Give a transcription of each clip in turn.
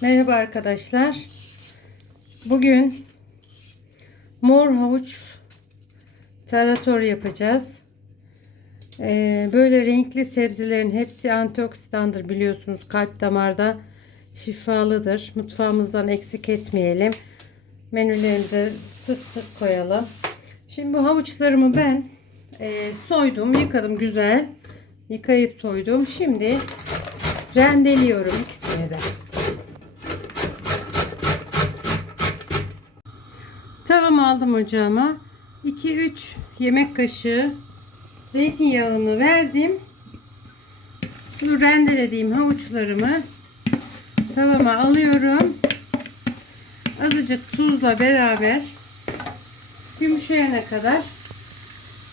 Merhaba arkadaşlar. Bugün mor havuç tarator yapacağız. Ee, böyle renkli sebzelerin hepsi antioksidandır biliyorsunuz. Kalp damarda şifalıdır. Mutfağımızdan eksik etmeyelim. Menülerimize sık sık koyalım. Şimdi bu havuçlarımı ben e, soydum, yıkadım güzel. Yıkayıp soydum. Şimdi rendeliyorum ikisini de. Tavamı aldım ocağıma. 2-3 yemek kaşığı zeytinyağını verdim. Bu rendelediğim havuçlarımı tavama alıyorum. Azıcık tuzla beraber yumuşayana kadar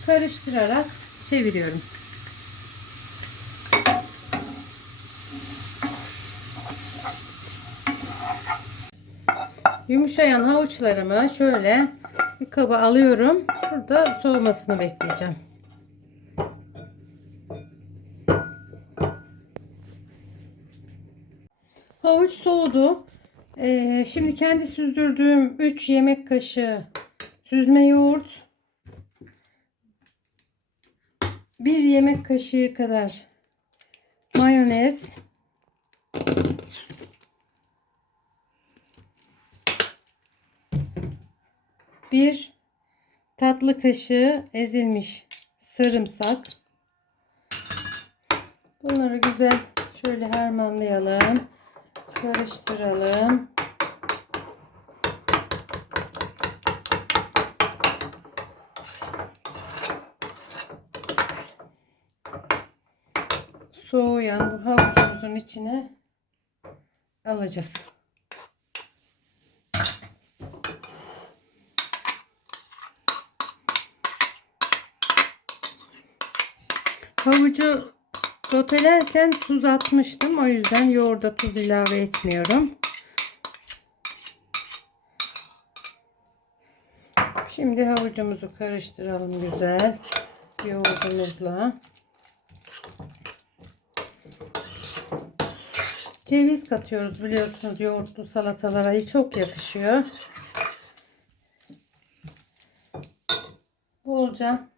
karıştırarak çeviriyorum. Yumuşayan havuçlarımı şöyle bir kaba alıyorum. Burada soğumasını bekleyeceğim. Havuç soğudu. Ee, şimdi kendi süzdürdüğüm 3 yemek kaşığı süzme yoğurt. 1 yemek kaşığı kadar mayonez. Bir tatlı kaşığı ezilmiş sarımsak. Bunları güzel şöyle harmanlayalım. Karıştıralım. Soğuyan bu havucumuzun içine alacağız. Havucu sotelerken tuz atmıştım. O yüzden yoğurda tuz ilave etmiyorum. Şimdi havucumuzu karıştıralım güzel. Yoğurdumuzla. Ceviz katıyoruz biliyorsunuz yoğurtlu salatalara çok yakışıyor. Bolca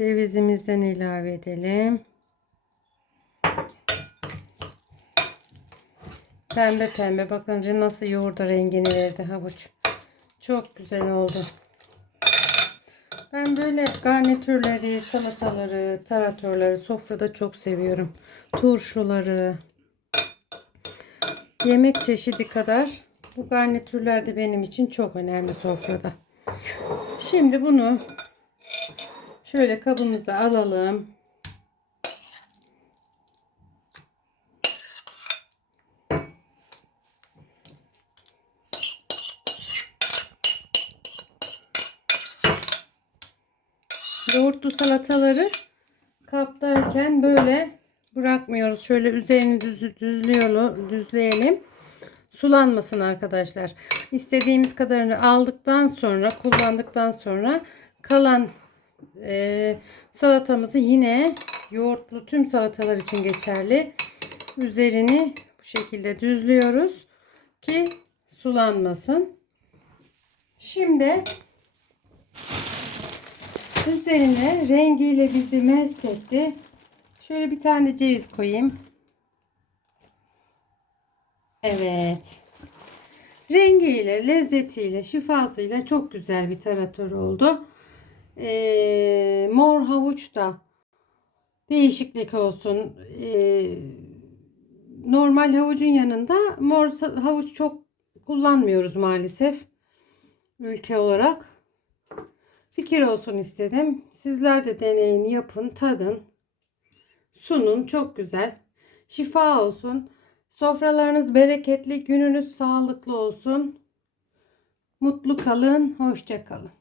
Cevizimizden ilave edelim. Pembe pembe bakınca nasıl yoğurda rengini verdi havuç. Çok güzel oldu. Ben böyle garnitürleri, salataları, taratörleri sofrada çok seviyorum. Turşuları. Yemek çeşidi kadar bu garnitürler de benim için çok önemli sofrada. Şimdi bunu Şöyle kabımıza alalım. Yoğurtlu salataları kaplarken böyle bırakmıyoruz. Şöyle üzerini düz, düzlüyor, düzleyelim. Sulanmasın arkadaşlar. İstediğimiz kadarını aldıktan sonra, kullandıktan sonra kalan e, salatamızı yine yoğurtlu tüm salatalar için geçerli. Üzerini bu şekilde düzlüyoruz ki sulanmasın. Şimdi üzerine rengiyle bizi mest etti. Şöyle bir tane ceviz koyayım. Evet. Rengiyle, lezzetiyle, şifasıyla çok güzel bir taratör oldu e, mor havuç da değişiklik olsun. E, normal havucun yanında mor havuç çok kullanmıyoruz maalesef ülke olarak. Fikir olsun istedim. Sizler de deneyin, yapın, tadın. Sunun çok güzel. Şifa olsun. Sofralarınız bereketli, gününüz sağlıklı olsun. Mutlu kalın, hoşça kalın.